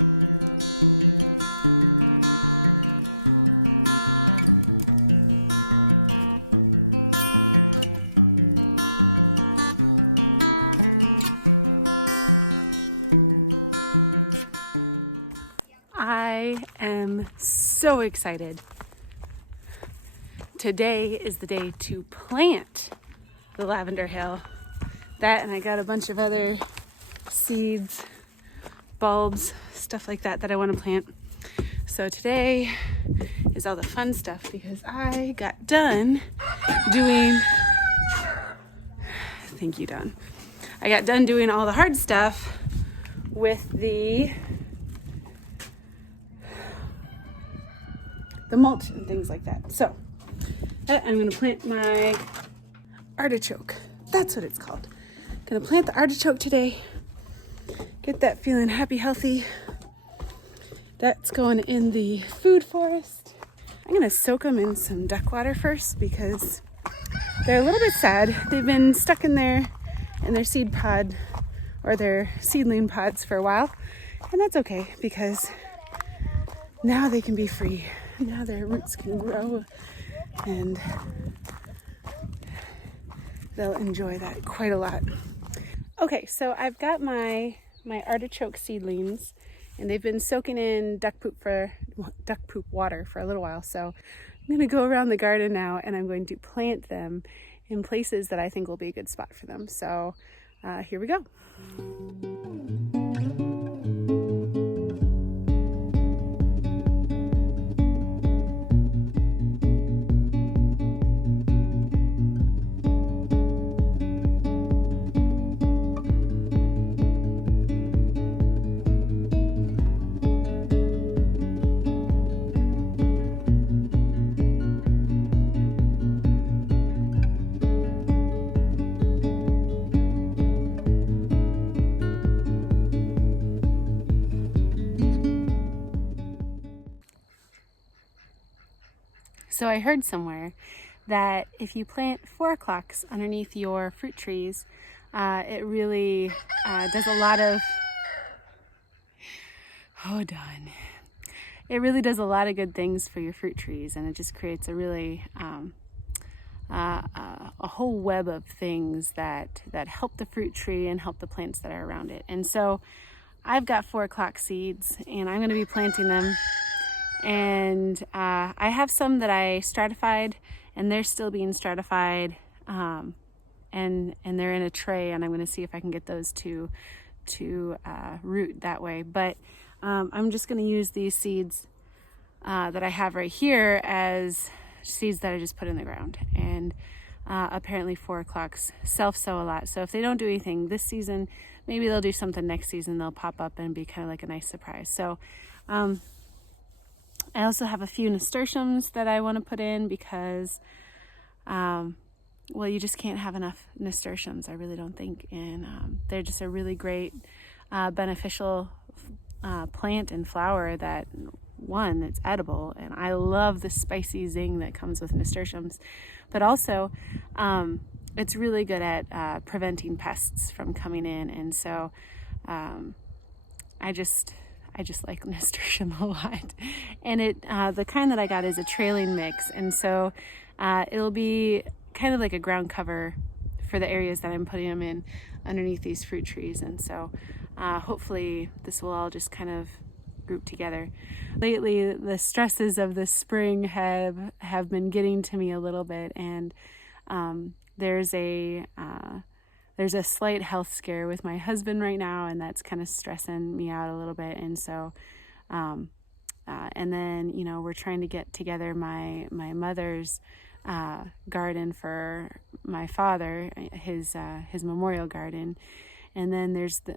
I am so excited. Today is the day to plant the lavender hill. That, and I got a bunch of other seeds, bulbs, stuff like that I want to plant. So today is all the fun stuff because I got done doing, thank you, Don. I got done doing all the hard stuff with the mulch and things like that. So I'm going to plant my artichoke. That's what it's called. Going to plant the artichoke today. Get that feeling happy, healthy. That's going in the food forest. I'm going to soak them in some duck water first because they're a little bit sad. They've been stuck in their seed pod or their seedling pods for a while. And that's okay because now they can be free. Now their roots can grow and they'll enjoy that quite a lot. Okay, so I've got my artichoke seedlings and they've been soaking in duck poop water for a little while. So I'm going to go around the garden now and I'm going to plant them in places that I think will be a good spot for them. So here we go. So I heard somewhere that if you plant 4 o'clocks underneath your fruit trees, it really does a lot of, it really does a lot of good things for your fruit trees, and it just creates a really, a whole web of things that help the fruit tree and help the plants that are around it. And so I've got 4 o'clock seeds and I'm going to be planting them. And I have some that I stratified and they're still being stratified, and they're in a tray, and I'm going to see if I can get those to root that way. But I'm just going to use these seeds that I have right here as seeds that I just put in the ground. And apparently 4 o'clocks self-sow a lot. So if they don't do anything this season, maybe they'll do something next season. They'll pop up and be kind of like a nice surprise. So I also have a few nasturtiums that I want to put in because, well, you just can't have enough nasturtiums, I really don't think. And they're just a really great, beneficial plant and flower that, one, it's edible. And I love the spicy zing that comes with nasturtiums. But also, it's really good at preventing pests from coming in. And so I just like nasturtium a lot. And the kind that I got is a trailing mix. And so it'll be kind of like a ground cover for the areas that I'm putting them in underneath these fruit trees. And so hopefully this will all just kind of group together. Lately, the stresses of the spring have been getting to me a little bit. And there's a slight health scare with my husband right now, and that's kind of stressing me out a little bit. And so, and then, we're trying to get together my mother's garden for my father, his memorial garden. And then there's the,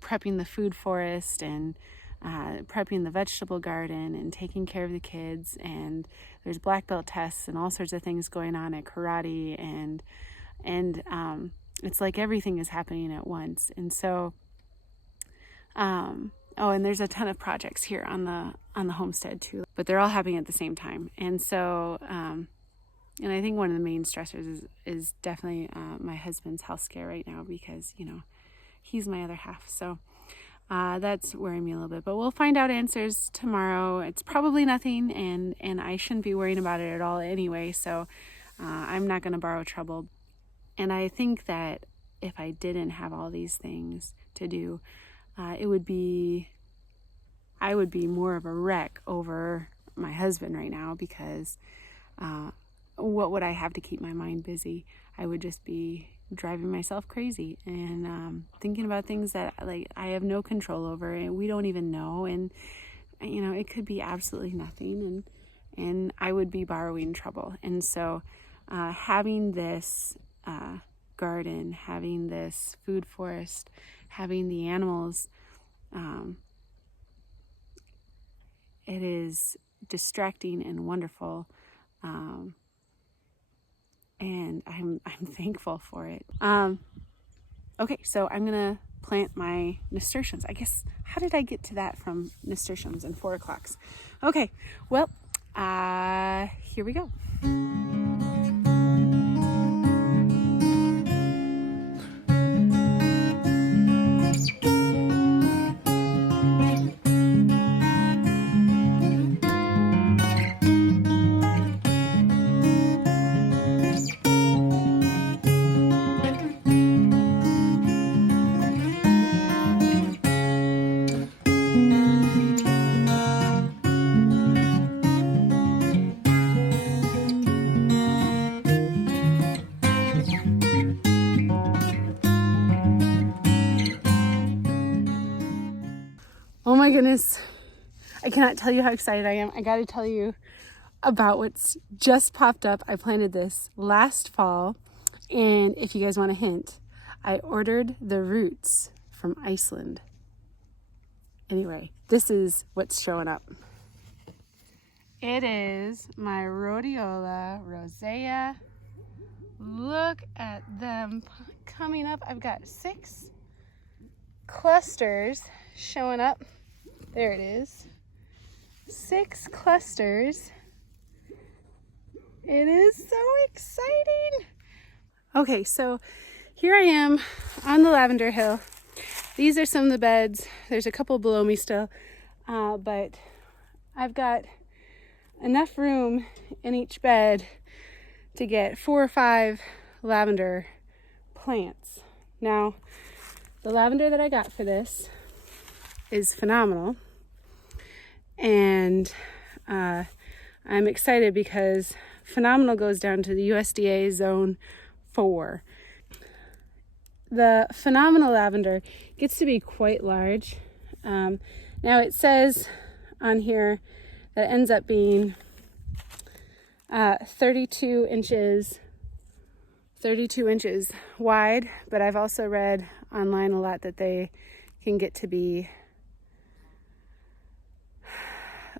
prepping the food forest and prepping the vegetable garden and taking care of the kids. And there's black belt tests and all sorts of things going on at karate, and it's like everything is happening at once. And so, and there's a ton of projects here on the homestead too, but they're all happening at the same time. And so, and I think one of the main stressors is definitely my husband's health scare right now because, he's my other half. So That's worrying me a little bit, but we'll find out answers tomorrow. It's probably nothing, and I shouldn't be worrying about it at all anyway, so I'm not going to borrow trouble. And I think that if I didn't have all these things to do, I would be more of a wreck over my husband right now, because what would I have to keep my mind busy? I would just be driving myself crazy and thinking about things that like I have no control over and we don't even know, and you know, it could be absolutely nothing, and I would be borrowing trouble. And so having this garden, having this food forest, having the animals, it is distracting and wonderful, and I'm thankful for it. Okay, so I'm gonna plant my nasturtiums. I guess, how did I get to that from nasturtiums and 4 o'clocks? Okay, well, here we go. Oh my goodness, I cannot tell you how excited I am. I got to tell you about what's just popped up. I planted this last fall, and if you guys want a hint, I ordered the roots from Iceland. Anyway, this is what's showing up. It is my rhodiola rosea. Look at them coming up. I've got 6 clusters showing up. There it is. 6 clusters. It is so exciting. Okay, so here I am on the lavender hill. These are some of the beds. There's a couple below me still, but I've got enough room in each bed to get 4 or 5 lavender plants. Now, the lavender that I got for this is phenomenal, and I'm excited because phenomenal goes down to the USDA zone 4. The phenomenal lavender gets to be quite large. Now it says on here that it ends up being 32 inches wide, but I've also read online a lot that they can get to be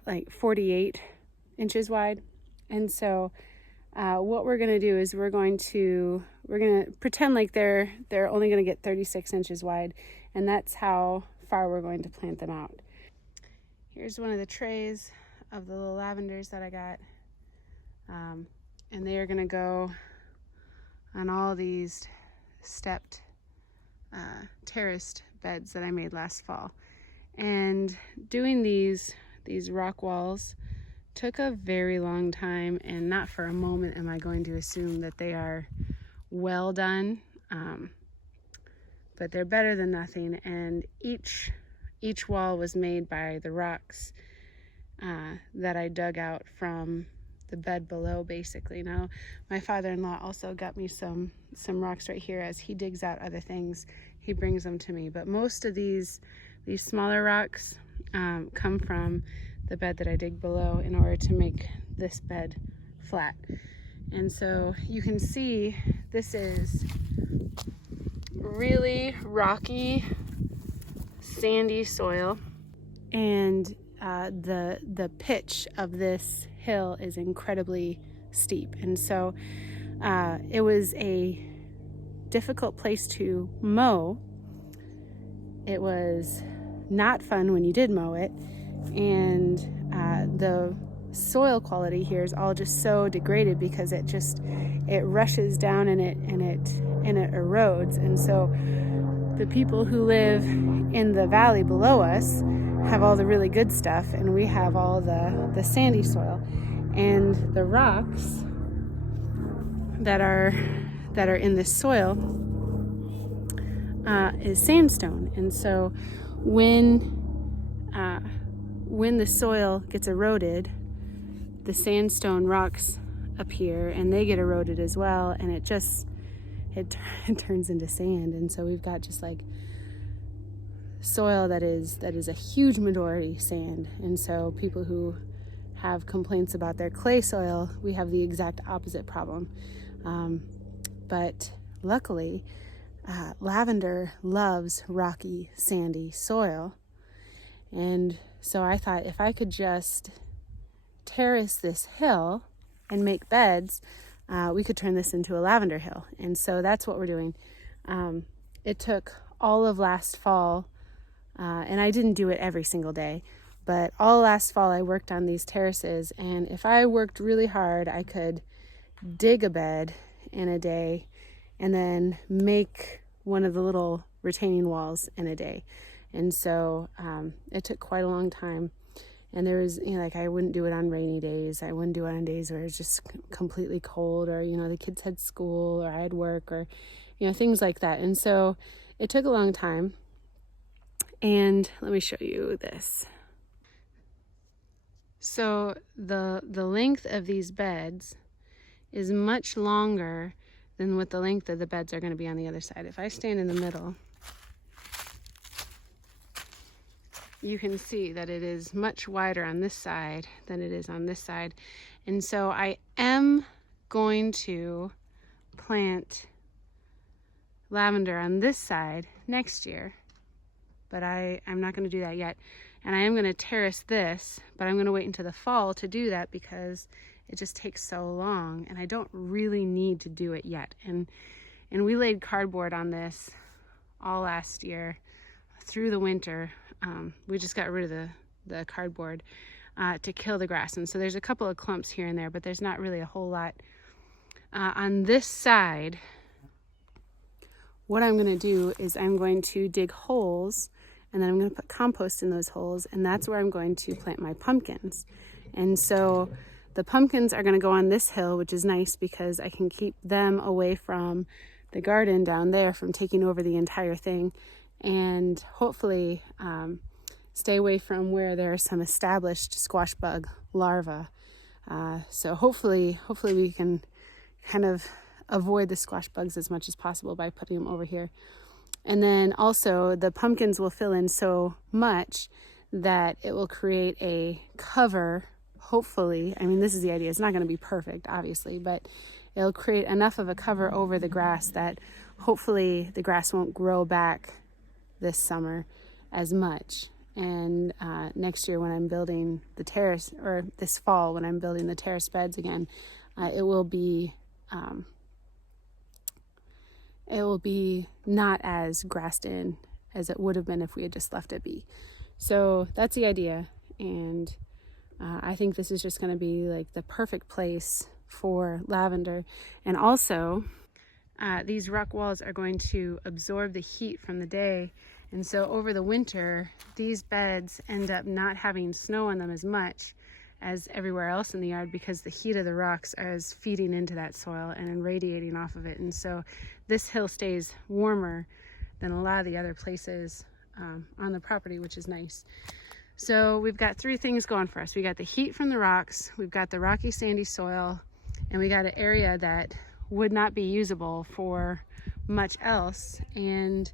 like 48 inches wide. And so what we're going to do is we're going to pretend like they're only going to get 36 inches wide, and that's how far we're going to plant them out. Here's one of the trays of the little lavenders that I got, and they are going to go on all these stepped terraced beds that I made last fall. And doing these rock walls took a very long time, and not for a moment am I going to assume that they are well done, but they're better than nothing. And each wall was made by the rocks that I dug out from the bed below, basically. Now, my father-in-law also got me some rocks right here. As he digs out other things, he brings them to me, but most of these smaller rocks come from the bed that I dig below in order to make this bed flat. And so you can see this is really rocky, sandy soil, and the pitch of this hill is incredibly steep. And so it was a difficult place to mow. It was not fun when you did mow it, and the soil quality here is all just so degraded because it rushes down and it erodes. And so the people who live in the valley below us have all the really good stuff, and we have all the sandy soil. And the rocks that are in this soil is sandstone. And so when the soil gets eroded, the sandstone rocks appear and they get eroded as well, and it turns into sand. And so we've got just like soil that is a huge majority sand. And so people who have complaints about their clay soil, we have the exact opposite problem. But luckily, lavender loves rocky, sandy soil. And so I thought if I could just terrace this hill and make beds, we could turn this into a lavender hill. And so that's what we're doing. It took all of last fall, and I didn't do it every single day, but all last fall I worked on these terraces. And if I worked really hard, I could dig a bed in a day and then make one of the little retaining walls in a day. And so it took quite a long time. And there was, like, I wouldn't do it on rainy days. I wouldn't do it on days where it's just completely cold, or, the kids had school, or I had work, or, things like that. And so it took a long time. And let me show you this. So the length of these beds is much longer than what the length of the beds are going to be on the other side. If I stand in the middle, you can see that it is much wider on this side than it is on this side. And so I am going to plant lavender on this side next year, but I'm not going to do that yet. And I am going to terrace this, but I'm going to wait until the fall to do that because it just takes so long, and I don't really need to do it yet. And we laid cardboard on this all last year through the winter. We just got rid of the cardboard to kill the grass. And so there's a couple of clumps here and there, but there's not really a whole lot. On this side, what I'm going to do is I'm going to dig holes, and then I'm going to put compost in those holes, and that's where I'm going to plant my pumpkins. And so the pumpkins are going to go on this hill, which is nice because I can keep them away from the garden down there from taking over the entire thing, and hopefully stay away from where there are some established squash bug larvae. So hopefully we can kind of avoid the squash bugs as much as possible by putting them over here. And then also the pumpkins will fill in so much that it will create a cover, hopefully. I mean, this is the idea. It's not going to be perfect, obviously, but it'll create enough of a cover over the grass that hopefully the grass won't grow back this summer as much. And next year when I'm building the terrace, or this fall when I'm building the terrace beds again, it will be not as grassed in as it would have been if we had just left it be. So that's the idea. And I think this is just going to be like the perfect place for lavender. And also, these rock walls are going to absorb the heat from the day. And so over the winter, these beds end up not having snow on them as much as everywhere else in the yard because the heat of the rocks is feeding into that soil and radiating off of it. And so this hill stays warmer than a lot of the other places on the property, which is nice. So we've got three things going for us. We got the heat from the rocks, we've got the rocky sandy soil, and we got an area that would not be usable for much else. And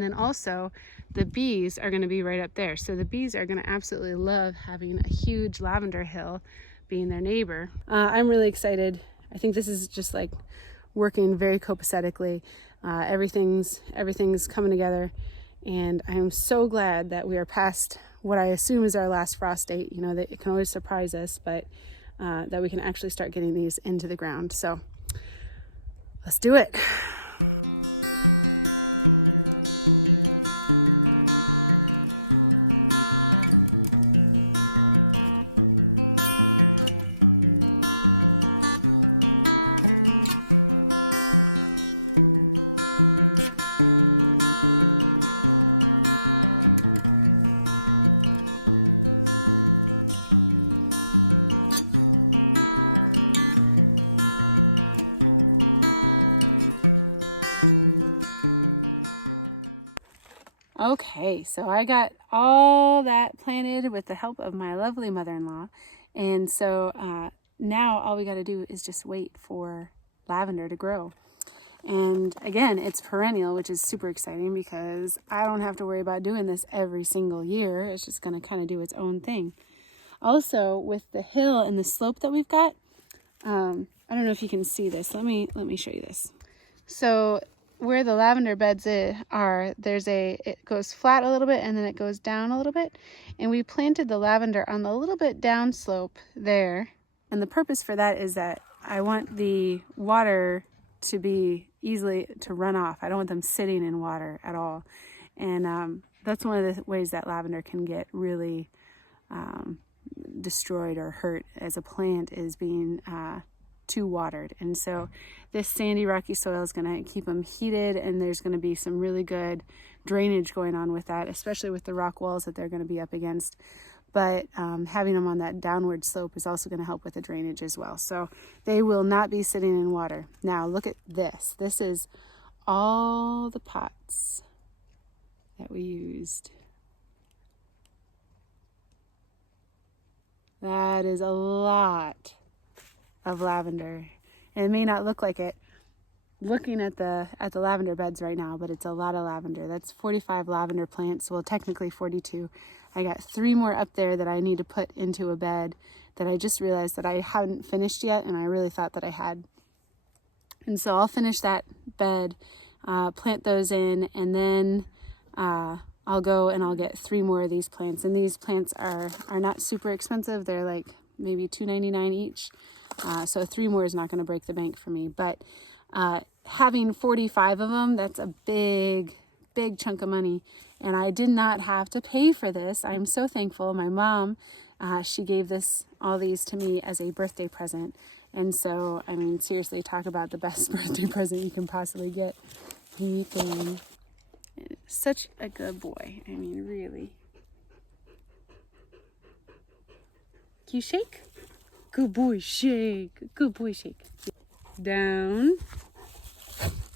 then also the bees are going to be right up there. So the bees are going to absolutely love having a huge lavender hill being their neighbor. I'm really excited. I think this is just like working very copacetically. Everything's coming together. And I'm so glad that we are past what I assume is our last frost date. You know, that it can always surprise us, but that we can actually start getting these into the ground. So let's do it. Okay, so I got all that planted with the help of my lovely mother-in-law. And so now all we got to do is just wait for lavender to grow. And again, it's perennial, which is super exciting because I don't have to worry about doing this every single year. It's just going to kind of do its own thing. Also, with the hill and the slope that we've got, I don't know if you can see this. Let me show you this. So where the lavender beds are, it goes flat a little bit and then it goes down a little bit. And we planted the lavender on the little bit down slope there. And the purpose for that is that I want the water to be easily to run off. I don't want them sitting in water at all. And that's one of the ways that lavender can get really destroyed or hurt as a plant, is being too watered. And so this sandy rocky soil is going to keep them heated, and there's going to be some really good drainage going on with that, especially with the rock walls that they're going to be up against. But having them on that downward slope is also going to help with the drainage as well. So they will not be sitting in water. Now look at this. This is all the pots that we used. That is a lot of lavender. And it may not look like it looking at the lavender beds right now, but it's a lot of lavender. That's 45 lavender plants. Well, technically 42. I got 3 more up there that I need to put into a bed that I just realized that I hadn't finished yet, and I really thought that I had. And so I'll finish that bed, plant those in, and then I'll go and I'll get 3 more of these plants. And these plants are not super expensive. They're like maybe $2.99 each. So 3 more is not going to break the bank for me. But having 45 of them, that's a big chunk of money. And I did not have to pay for this. I'm so thankful. My mom, she gave all these to me as a birthday present. And so, I mean, seriously, talk about the best birthday present you can possibly get. Ethan, such a good boy. I mean, really. Can you shake? Good boy, shake. Good boy, shake. Down.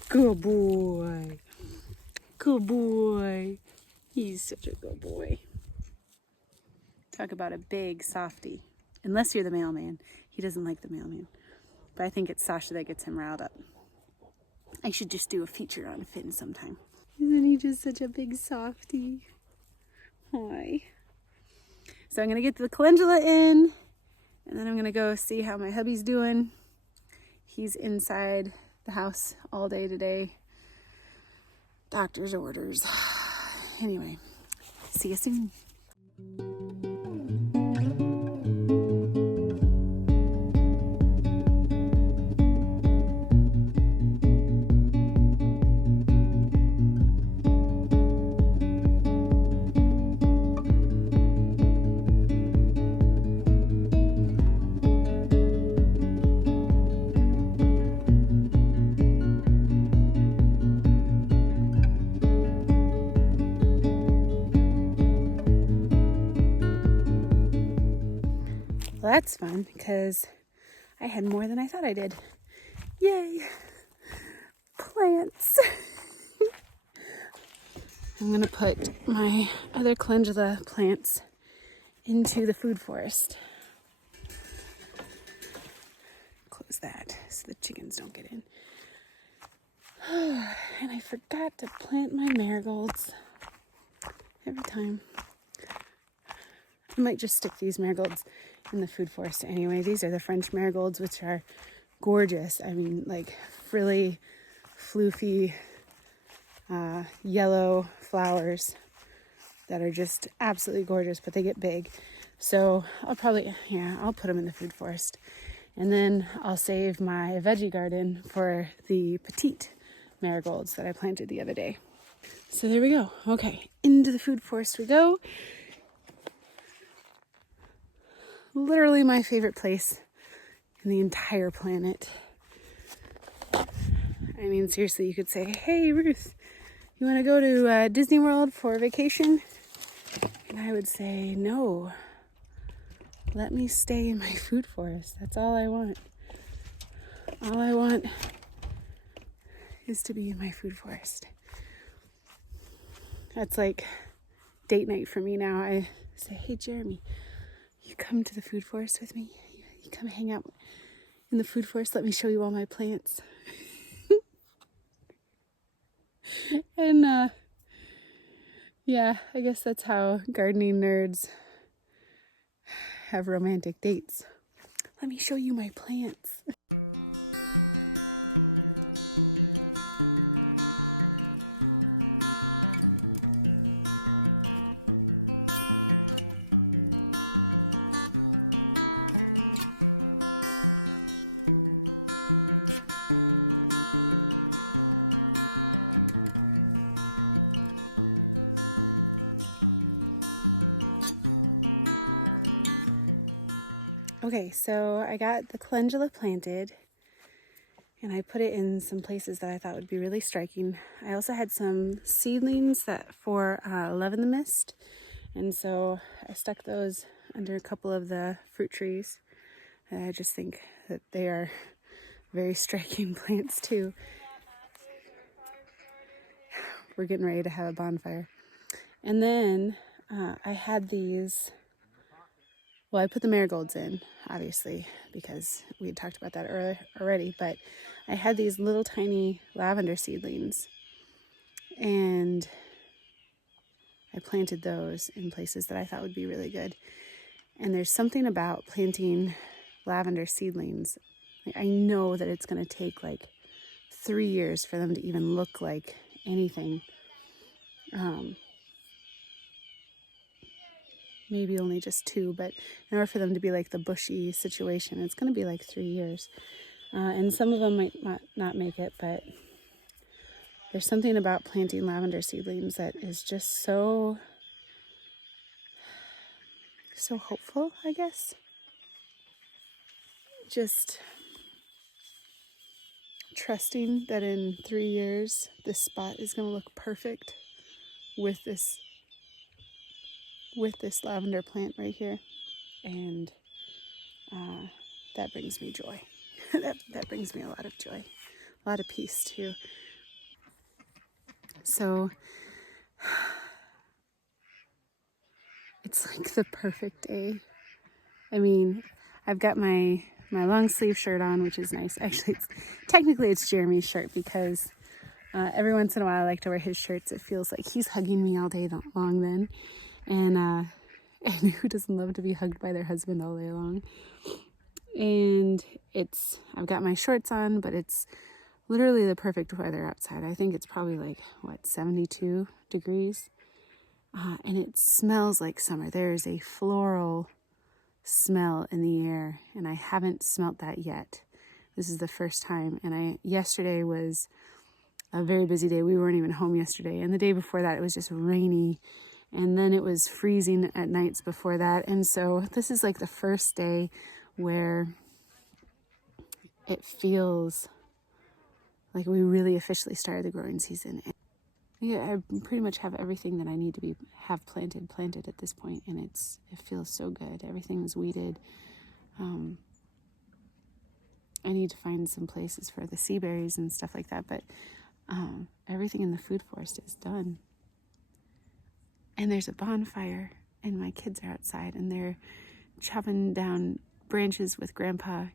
Good boy. Good boy. He's such a good boy. Talk about a big softie. Unless you're the mailman. He doesn't like the mailman. But I think it's Sasha that gets him riled up. I should just do a feature on Finn sometime. Isn't he just such a big softie? Hi. So I'm going to get the calendula in, and then I'm going to go see how my hubby's doing. He's inside the house all day today. Doctor's orders. Anyway, see you soon. Well, that's fun because I had more than I thought I did. Yay! Plants! I'm going to put my other calendula plants into the food forest. Close that so the chickens don't get in. Oh, and I forgot to plant my marigolds every time. I might just stick these marigolds in the food forest anyway. These are the French marigolds, which are gorgeous. I mean, like frilly, floofy, yellow flowers that are just absolutely gorgeous, but they get big. So I'll put them in the food forest. And then I'll save my veggie garden for the petite marigolds that I planted the other day. So there we go. Okay, into the food forest we go. Literally my favorite place in the entire planet. I mean, seriously, you could say, hey, Ruth, you want to go to Disney World for vacation? And I would say, no. Let me stay in my food forest. That's all I want. All I want is to be in my food forest. That's like date night for me now. I say, hey, Jeremy, you come to the food forest with me? You come hang out in the food forest? Let me show you all my plants. And yeah, I guess that's how gardening nerds have romantic dates. Let me show you my plants. Okay, so I got the calendula planted and I put it in some places that I thought would be really striking. I also had some seedlings for lavender mist, and so I stuck those under a couple of the fruit trees. I just think that they are very striking plants too. We're getting ready to have a bonfire. And then I had these, well, I put the marigolds in, obviously, because we had talked about that already, but I had these little tiny lavender seedlings, and I planted those in places that I thought would be really good. And there's something about planting lavender seedlings. I know that it's going to take like 3 years for them to even look like anything. Maybe only just 2, but in order for them to be like the bushy situation, it's going to be like 3 years. And some of them might not make it, but there's something about planting lavender seedlings that is just so hopeful, I guess. Just trusting that in 3 years, this spot is going to look perfect with this lavender plant right here. And that brings me joy. that brings me a lot of joy, a lot of peace too. So it's like the perfect day. I mean, I've got my long sleeve shirt on, which is nice. Actually, technically it's Jeremy's shirt because every once in a while I like to wear his shirts. It feels like he's hugging me all day long then. And who doesn't love to be hugged by their husband all day long? And I've got my shorts on, but it's literally the perfect weather outside. I think it's probably like, 72 degrees. And it smells like summer. There's a floral smell in the air, and I haven't smelt that yet. This is the first time. And yesterday was a very busy day. We weren't even home yesterday. And the day before that, it was just rainy. And then it was freezing at nights before that. And so this is like the first day where it feels like we really officially started the growing season. And I pretty much have everything that I need to have planted at this point, and it feels so good. Everything's weeded. I need to find some places for the sea berries and stuff like that, but everything in the food forest is done. And there's a bonfire, and my kids are outside, and they're chopping down branches with Grandpa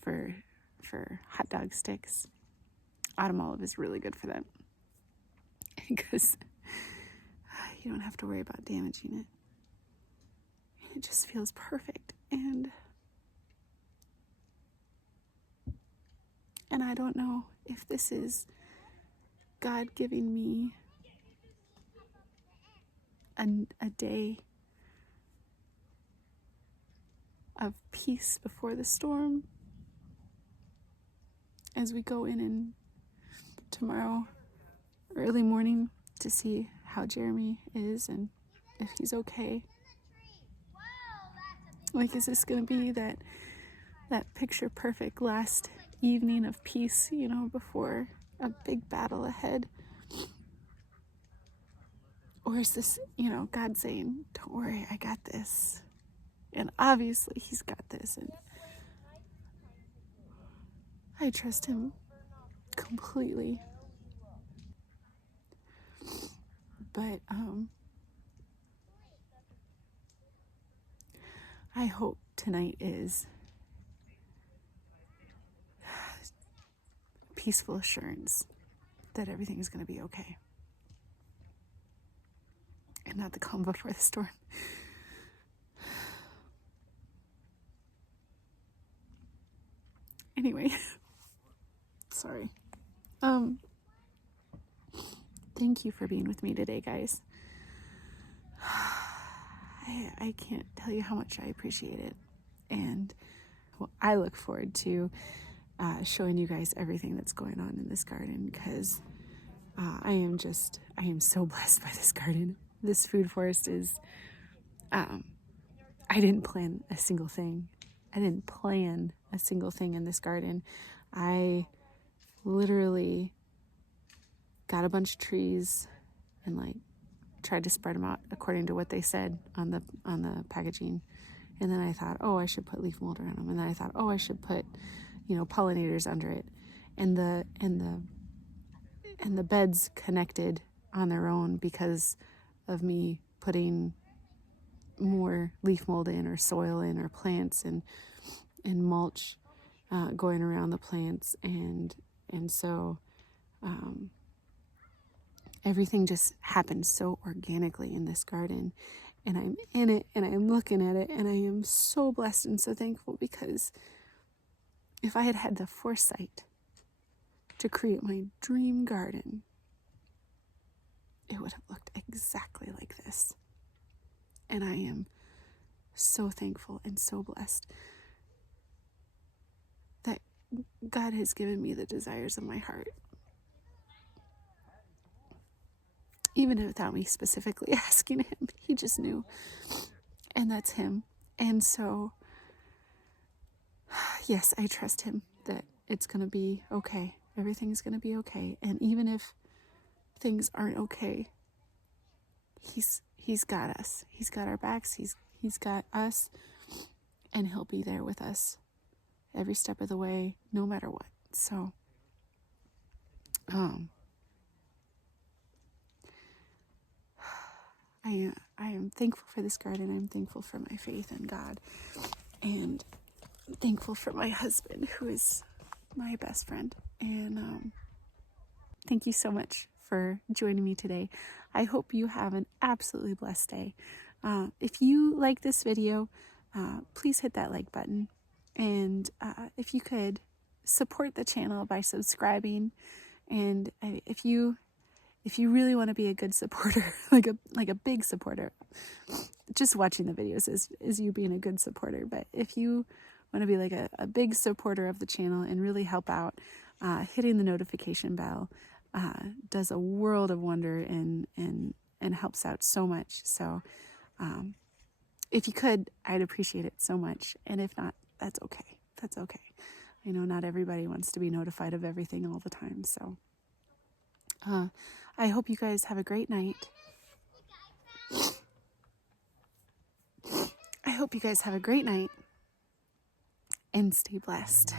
for hot dog sticks. Autumn olive is really good for that because you don't have to worry about damaging it. It just feels perfect, and I don't know if this is God giving me a day of peace before the storm as we go in and tomorrow early morning to see how Jeremy is and if he's okay. Like, is this going to be that picture perfect last evening of peace, before a big battle ahead? Or is this, God saying, don't worry, I got this. And obviously he's got this, and I trust him completely. But I hope tonight is peaceful assurance that everything is going to be okay. And not the calm before the storm. Anyway, sorry. Thank you for being with me today, guys. I can't tell you how much I appreciate it. And well, I look forward to showing you guys everything that's going on in this garden, because I am so blessed by this garden. This food forest is, I didn't plan a single thing. I didn't plan a single thing in this garden. I literally got a bunch of trees and like tried to spread them out according to what they said on the packaging. And then I thought, oh, I should put leaf molder on them. And then I thought, oh, I should put, pollinators under it. And the beds connected on their own because of me putting more leaf mold in, or soil in, or plants and mulch going around the plants. And so everything just happened so organically in this garden, and I'm in it and I'm looking at it, and I am so blessed and so thankful, because if I had had the foresight to create my dream garden, it would have looked exactly like this. And I am so thankful and so blessed that God has given me the desires of my heart, even without me specifically asking him. He just knew, and that's him. And so, yes, I trust him that it's going to be okay. Everything's going to be okay. And even if things aren't okay, he's got us. He's got our backs. He's got us, and he'll be there with us every step of the way, no matter what. So, I am thankful for this garden. I'm thankful for my faith in God, and thankful for my husband, who is my best friend. And thank you so much for joining me today. I hope you have an absolutely blessed day. If you like this video, please hit that like button. And if you could support the channel by subscribing, and if you really want to be a good supporter, like a big supporter, just watching the videos is you being a good supporter. But if you want to be like a big supporter of the channel and really help out, hitting the notification bell does a world of wonder and helps out so much. So if you could, I'd appreciate it so much. And if not, that's okay. That's okay. I know not everybody wants to be notified of everything all the time. So I hope you guys have a great night. I hope you guys have a great night and stay blessed.